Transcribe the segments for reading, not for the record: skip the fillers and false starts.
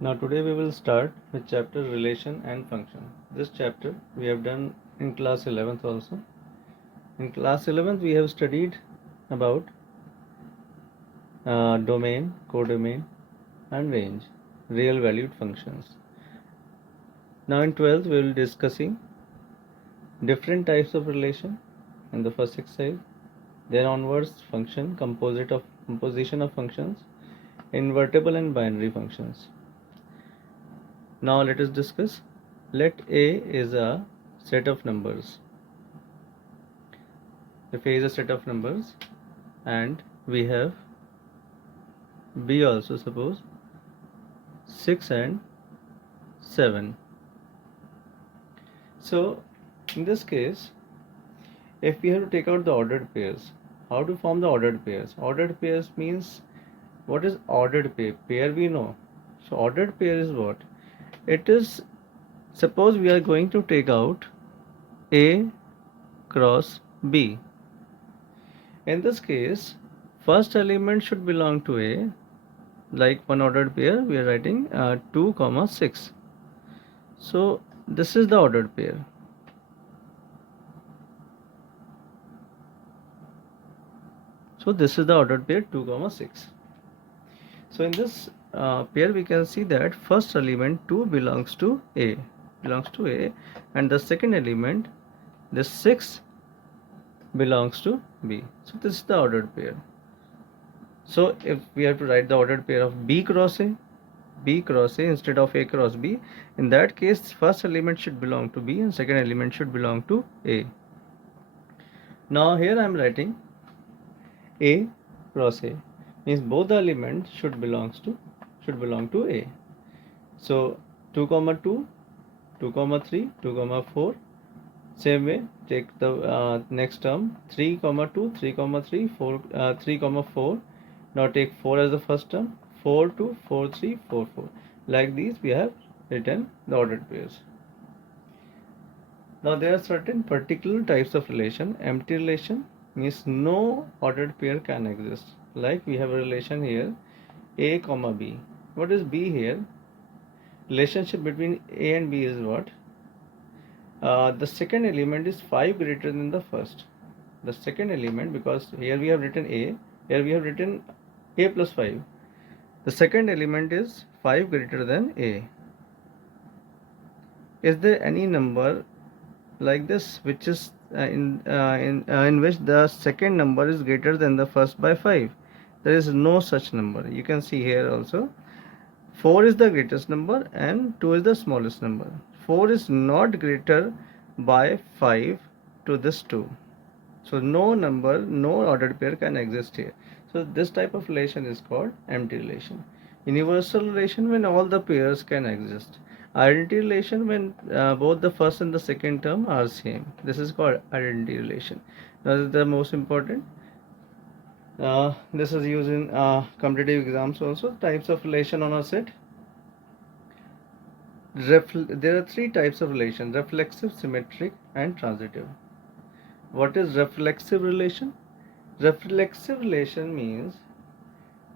Now today we will start with chapter relation and function. This chapter we have done in class 11th also. In class 11th we have studied about domain, codomain and range, real valued functions. Now in 12th we will discussing different types of relation in the first exercise. Then onwards composition of functions, invertible and binary functions. Now let us discuss. Let A is a set of numbers. If A is a set of numbers and we have B also, suppose 6 and 7. So in this case, if we have to take out the ordered pairs, how to form the ordered pairs? Ordered pairs means, what is ordered pair? Pair we know. So ordered pair is what? It is, suppose we are going to take out A cross B. In this case, first element should belong to A. Like one ordered pair, we are writing 2 comma 6. So this is the ordered pair. So this is the ordered pair 2 comma 6. So in this pair we can see that first element 2 belongs to A, and the second element, the 6, belongs to B. So this is the ordered pair. So if we have to write the ordered pair of B cross A instead of A cross B, in that case first element should belong to B and second element should belong to A. Now here I am writing A cross A, means both the elements should belong to A. So 2 comma 2, 2 comma 3, 2 comma 4. Same way, take the next term 3 comma 2, 3 comma 3, 4, 3 comma 4. Now take 4 as the first term, 4 2, 4 3, 4 4. Like these we have written the ordered pairs. Now there are certain particular types of relation. Empty relation means no ordered pair can exist. Like we have a relation here, A comma B. What is B here? Relationship between A and B is what? The second element is 5 greater than the first. The second element, because here we have written A, here we have written A plus 5. The second element is 5 greater than A. Is there any number like this which is in which the second number is greater than the first by 5? There is no such number. You can see here also 4 is the greatest number and 2 is the smallest number. 4 is not greater by 5 to this 2. So no number, no ordered pair can exist here. So this type of relation is called empty relation. Universal relation, when all the pairs can exist. Identity relation, when both the first and the second term are same. This is called identity relation. Now this is the most important. This is used in competitive exams also. Types of relation on a set. There are 3 types of relation: reflexive, symmetric and transitive. What is reflexive relation? Reflexive relation means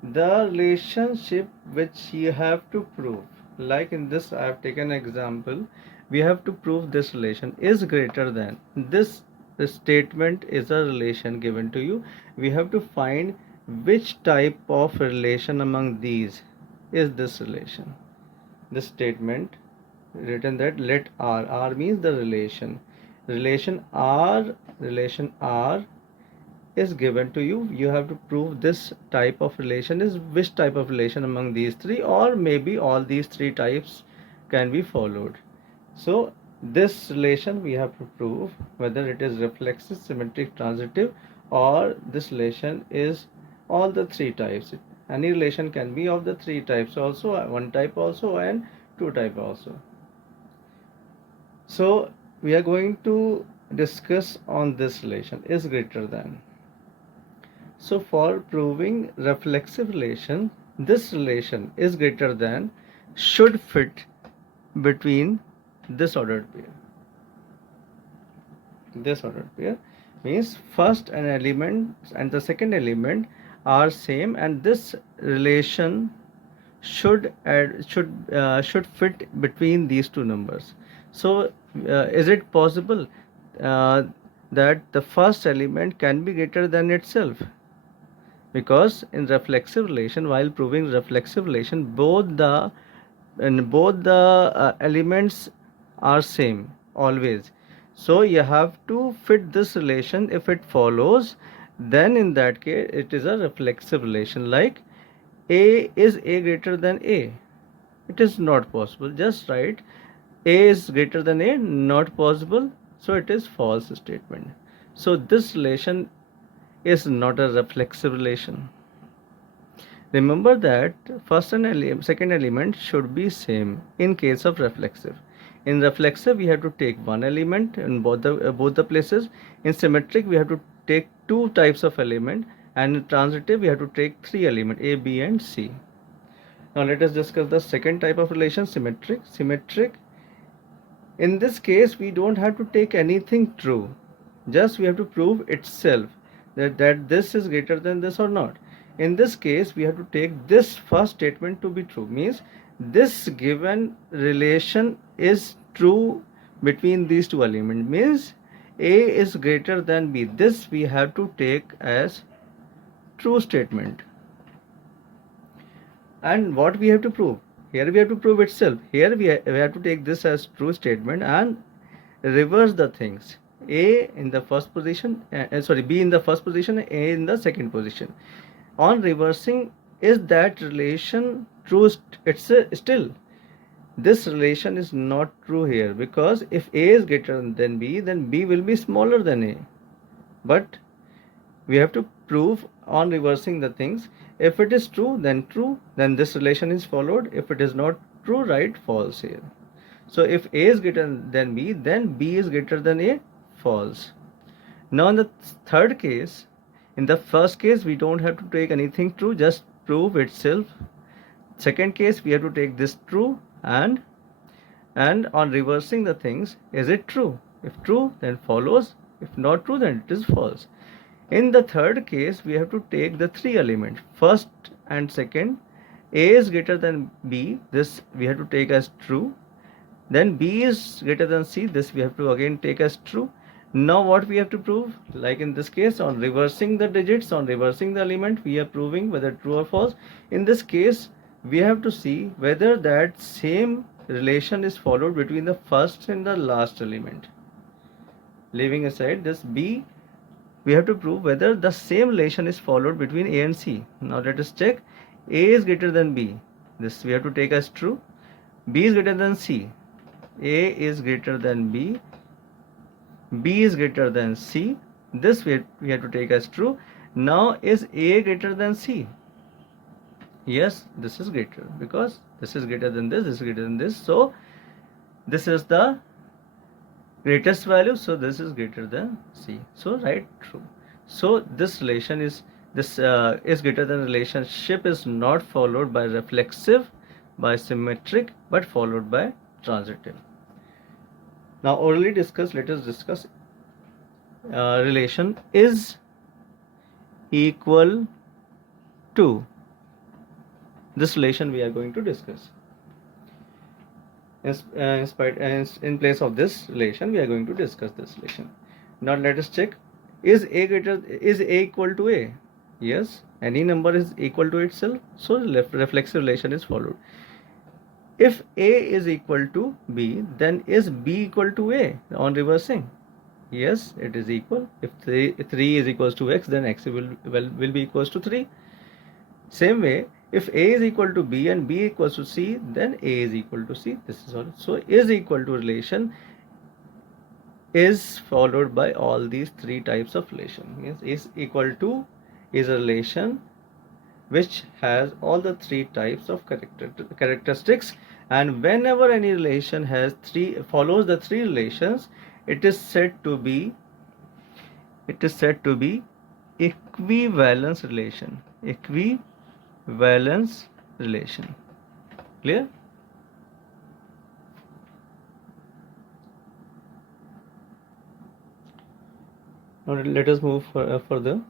the relationship which you have to prove. Like in this I have taken an example. We have to prove this relation is greater than this. The statement is a relation given to you. We have to find which type of relation among these is this relation. This statement written that let R means the relation R is given to you. You have to prove this type of relation is which type of relation among these 3, or maybe all these 3 types can be followed. So this relation we have to prove whether it is reflexive, symmetric, transitive, or this relation is all the 3 types. Any relation can be of the 3 types also, 1 type also and 2 type also. So we are going to discuss on this relation is greater than. So for proving reflexive relation, this relation is greater than should fit between this ordered pair. This ordered pair means first an element and the second element are same, and this relation should fit between these two numbers. So is it possible uh, that the first element can be greater than itself? Because in reflexive relation, while proving reflexive relation, both the elements are same always. So you have to fit this relation. If it follows, then in that case it is a reflexive relation. Like a greater than a, it is not possible. Just write a is greater than a, not possible, so it is false statement. So this relation is not a reflexive relation. Remember that first and second element should be same in case of reflexive. In reflexive, we have to take one element in both the places. In symmetric, we have to take two types of element, and in transitive, we have to take three element A, B, and C. Now let us discuss the second type of relation, symmetric. Symmetric. In this case, we don't have to take anything true. Just we have to prove itself that this is greater than this or not. In this case, we have to take this first statement to be true. Means this given relation is true between these two elements. Means A is greater than B. This we have to take as true statement. And what we have to prove? Here we have to prove itself. Here we have to take this as true statement and reverse the things. A in the first position, B in the first position, A in the second position. On reversing, is that relation true? It's still, this relation is not true here, because if A is greater than B, then B will be smaller than A. But we have to prove on reversing the things. If it is true, then this relation is followed. If it is not true, write false here. So if A is greater than B, then B is greater than A, false. Now in the third case, in the first case we don't have to take anything true, just prove itself. Second case, we have to take this true, and on reversing the things, is it true? If true, then follows. If not true, then it is false. In the third case, we have to take the three elements, first and second. A is greater than B, this we have to take as true. Then B is greater than C, this we have to again take as true. Now what we have to prove? Like in this case, on reversing the digits, on reversing the element, we are proving whether true or false. In this case, we have to see whether that same relation is followed between the first and the last element. Leaving aside this B, we have to prove whether the same relation is followed between A and C. Now let us check. A is greater than B, this we have to take as true. B is greater than C, A is greater than B, B is greater than C, this we have to take as true. Now is A greater than C? Yes, this is greater, because this is greater than this is greater than this, so this is the greatest value, so this is greater than C, so write true. So this relation is greater than relationship is not followed by reflexive, by symmetric, but followed by transitive. Now already discussed, let us discuss relation is equal to. This relation we are going to discuss. In place of this relation, we are going to discuss this relation. Now let us check. Is A equal to A? Yes, any number is equal to itself, so reflexive relation is followed. If A is equal to B, then is B equal to A on reversing? Yes, it is equal. If 3 is equals to X, then X will be equals to 3. Same way, if A is equal to B and B equals to C, then A is equal to C. This is all. So is equal to relation is followed by all these three types of relation. Yes, is equal to is a relation which has all the three types of characteristics, and whenever any relation follows the three relations, it is said to be equivalence relation. Equivalence relation. Clear? Now let us move further.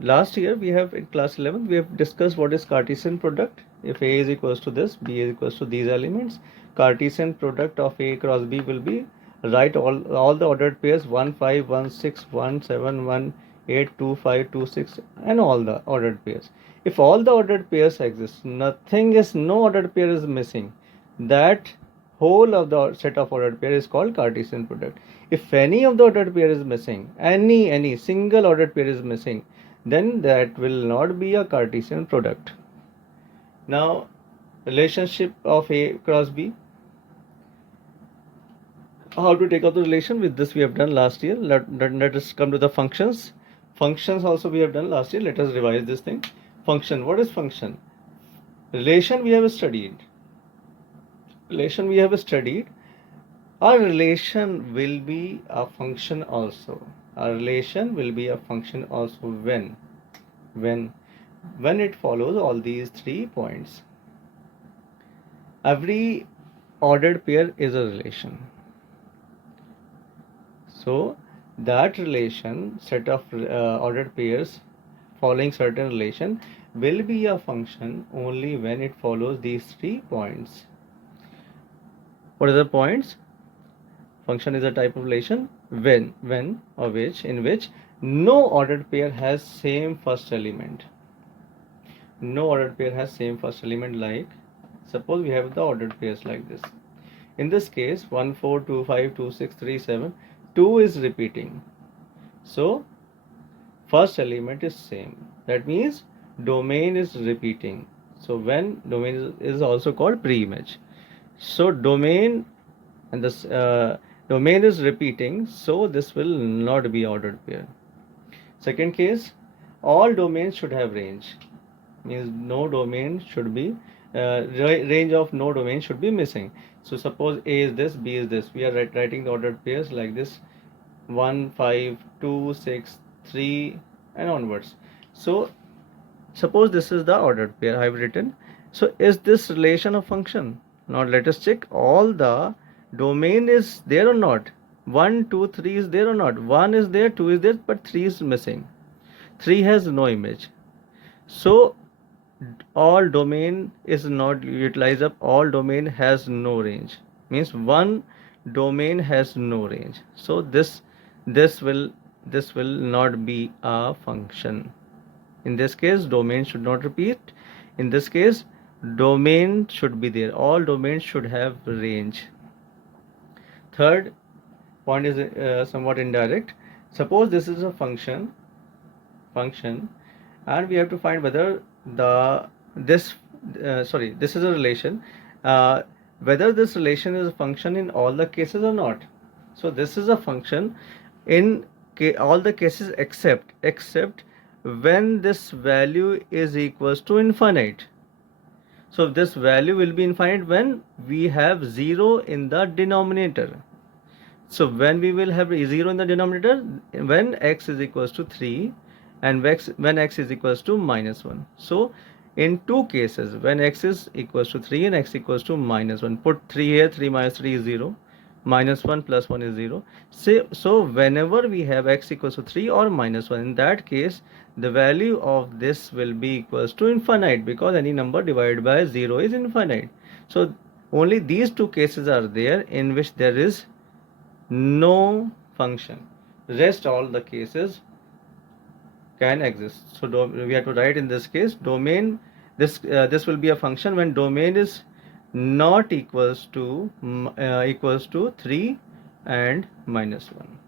Last year we have in class 11 we have discussed what is Cartesian product. If A is equals to this, B is equals to these elements, Cartesian product of A cross B will be write all the ordered pairs 1 5 1 6 1 7 1 8 2 5 2 6 and all the ordered pairs. If all the ordered pairs exist, no ordered pair is missing, that whole of the set of ordered pair is called Cartesian product. If any of the ordered pair is missing, any single ordered pair is missing, then that will not be a Cartesian product. Now, relationship of A cross B. How to take out the relation? With this we have done last year. Let us come to the functions. Functions also we have done last year. Let us revise this thing. Function. What is function? Relation we have studied. Relation we have studied. Our relation will be a function also. Our relation will be a function also when it follows all these 3 points. Every ordered pair is a relation. So that relation, set of ordered pairs following certain relation, will be a function only when it follows these 3 points. What are the points? Function is a type of relation when or which in which no ordered pair has same first element. No ordered pair has same first element, like suppose we have the ordered pairs like this. In this case 1 4 2 5 2 6 3 7, 2 is repeating. So first element is same. That means domain is repeating. So when domain is also called pre-image. So domain and this domain is repeating, so this will not be ordered pair. Second case, all domains should have range. Means no domain should be range of no domain should be missing. So suppose A is this, B is this. We are writing the ordered pairs like this: 1 5 2 6 3 and onwards. So suppose this is the ordered pair I have written. So is this relation a function? Now let us check all the domain is there or not. 1 2 3 is there or not. 1 is there, 2 is there, but 3 is missing. 3 has no image. So all domain is not utilized up. All domain has no range. Means one domain has no range. So this will not be a function. In this case, domain should not repeat. In this case, domain should be there. All domains should have range. Third point is somewhat indirect. Suppose this is a function, and we have to find whether this is a relation, whether this relation is a function in all the cases or not. So this is a function in all the cases except when this value is equals to infinite. So this value will be infinite when we have 0 in the denominator. So when we will have 0 in the denominator, when x is equals to 3 and when x is equals to minus 1. So in two cases, when x is equals to 3 and x equals to minus 1, put 3 here, 3 minus 3 is 0, minus 1 plus 1 is 0. So whenever we have x equals to 3 or minus 1, in that case the value of this will be equals to infinite, because any number divided by 0 is infinite. So only these two cases are there in which there is no function. Rest all the cases can exist. So we have to write in this case domain, this will be a function when domain is not equals to 3 and minus 1.